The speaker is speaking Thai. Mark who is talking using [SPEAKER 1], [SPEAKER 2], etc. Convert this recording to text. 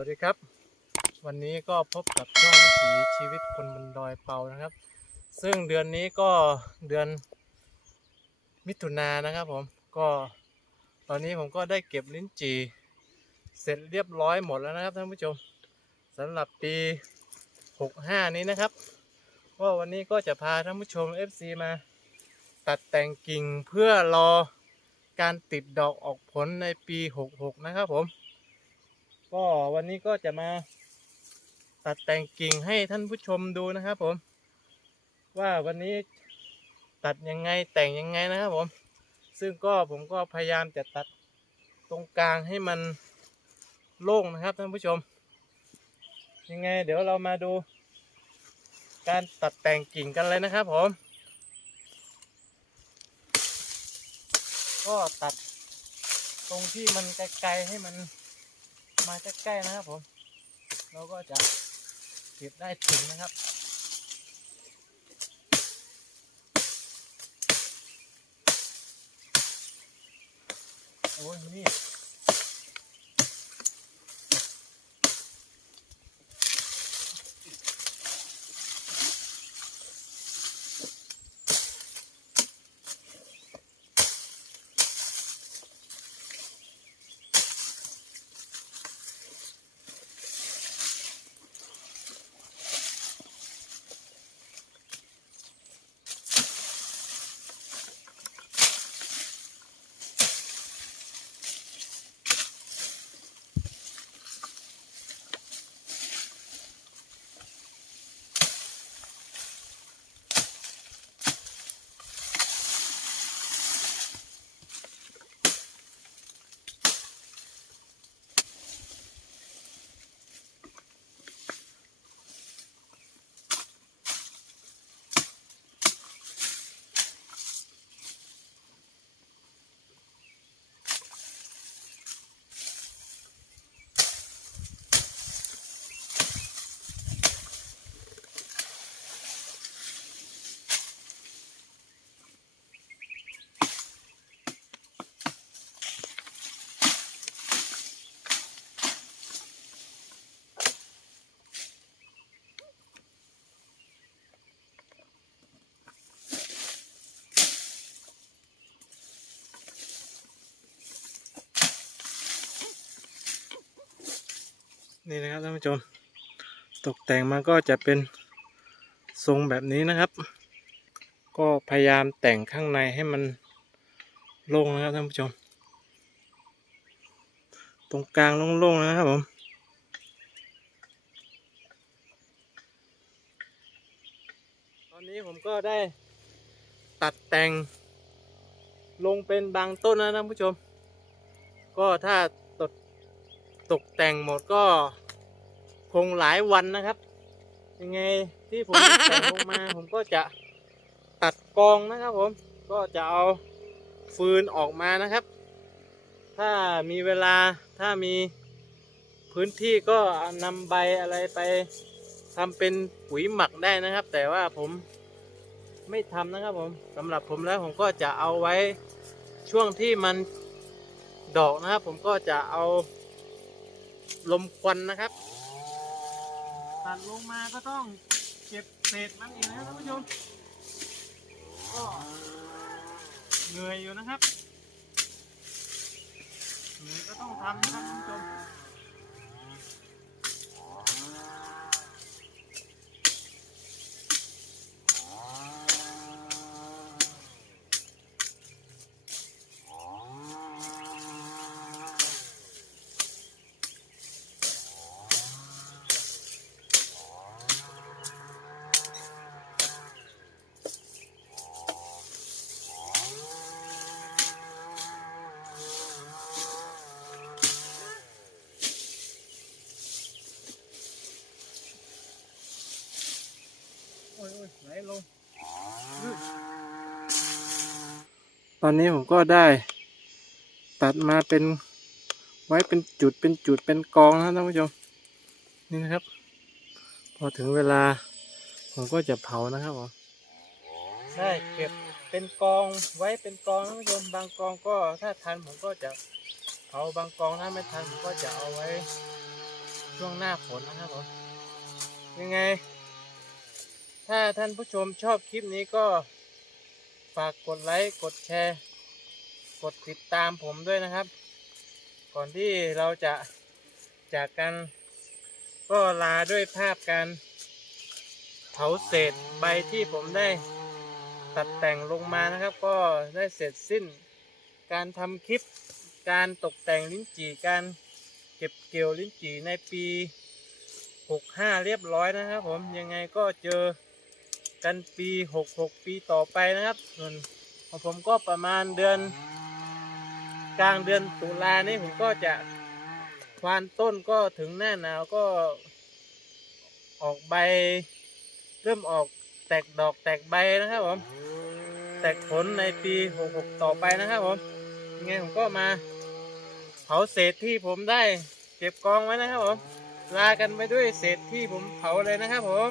[SPEAKER 1] วัสดีครับ วันนี้ก็พบกับช่องวิถีชีวิตคนบนดอยเปานะครับ ซึ่งเดือนนี้ก็เดือนมิถุนายนนะครับผมก็ตอนนี้ผมก็ได้เก็บลิ้นจี่เสร็จเรียบร้อยหมดแล้วนะครับท่านผู้ชมสำหรับปี 65 นี้นะครับก็วันนี้ก็จะพาท่านผู้ชม FC มาตัดแต่งกิ่งเพื่อรอการติดดอกออกผลในปี 66 นะครับผม ก็วันนี้ก็จะมาตัดแต่งกิ่งให้ท่านผู้ชมดูนะครับผม ว่าวันนี้ตัดยังไงแต่งยังไงนะครับผม ซึ่งก็ผมก็พยายามจะตัดตรงกลางให้มันโล่งนะครับท่านผู้ชม ยังไง เดี๋ยวเรามาดู การตัดแต่งกิ่งกันเลยนะครับผม ก็ตัดตรงที่มันไกลๆให้มัน มาใกล้ๆนะครับผม เราก็จะเก็บได้ถึงนะครับโอ้ยนี่ นี่นะครับท่านผู้ชม ตกแต่งมาก็จะเป็นทรงแบบนี้นะครับ ก็พยายามแต่งข้างในให้มันโล่งนะครับท่านผู้ชม ตรงกลางโล่งๆนะครับผมตอนนี้ผมก็ได้ตัดแต่งลงเป็นบางต้นนะท่านผู้ชม ก็ถ้า ตกแต่งหมดก็คงหลายวันนะครับ ยังไงที่ผมแต่งลงมาผมก็จะตัดกองนะครับผมก็จะเอาฟืนออกมานะครับ ถ้ามีเวลาถ้ามีพื้นที่ก็นำใบอะไรไปทำเป็นปุ๋ยหมักได้นะครับ แต่ว่าผมไม่ทำนะครับผมสำหรับผมแล้วผมก็จะเอาไว้ช่วงที่มันดอกนะครับ ผมก็จะเอา ลมควันนะครับ ตัดลงมาก็ต้องเก็บเศษมันอีกนะครับท่านผู้ชมก็เหนื่อยอยู่นะครับเหนื่อยก็ต้องทำนะครับท่านผู้ชม ตอนนี้ผมก็ได้ ตัดมาเป็นไว้เป็นจุดเป็นจุดเป็นกองนะท่านผู้ชมนี่นะครับ พอถึงเวลา ผมก็จะเผานะครับผมได้เก็บเป็นกองไว้เป็นกองท่านผู้ชมบางกองก็ถ้าทันผมก็จะเผาบางกองถ้าไม่ทันผมก็จะเอาไว้ช่วงหน้าฝนนะครับผมยังไง ถ้าท่านผู้ชมชอบคลิปนี้ก็ ฝากกดไลค์กดแชร์ กดติดตามผมด้วยนะครับ ก่อนที่เราจะจากกัน ก็ลาด้วยภาพการเผาเศษใบที่ผมได้ตัดแต่งลงมานะครับ ก็ได้เสร็จสิ้น การทำคลิปการตกแต่งลิ้นจี่การเก็บเกี่ยวลิ้นจี่ในปี 65 เรียบร้อยนะครับผมยังไงก็เจอ กันปี66ปีต่อไปนะครับ ส่วนของผมก็ประมาณเดือน กลางเดือนตุลานี่ผมก็จะควานต้นก็ถึงหน้าหนาวก็ออกใบ เริ่มออกแตกดอกแตกใบนะครับผม แตกผลในปี66ต่อไปนะครับผมยังไงผมก็มาเผาเศษที่ผมได้เก็บกองไว้นะครับผมลากันไปด้วยเศษที่ผมเผาเลยนะครับผม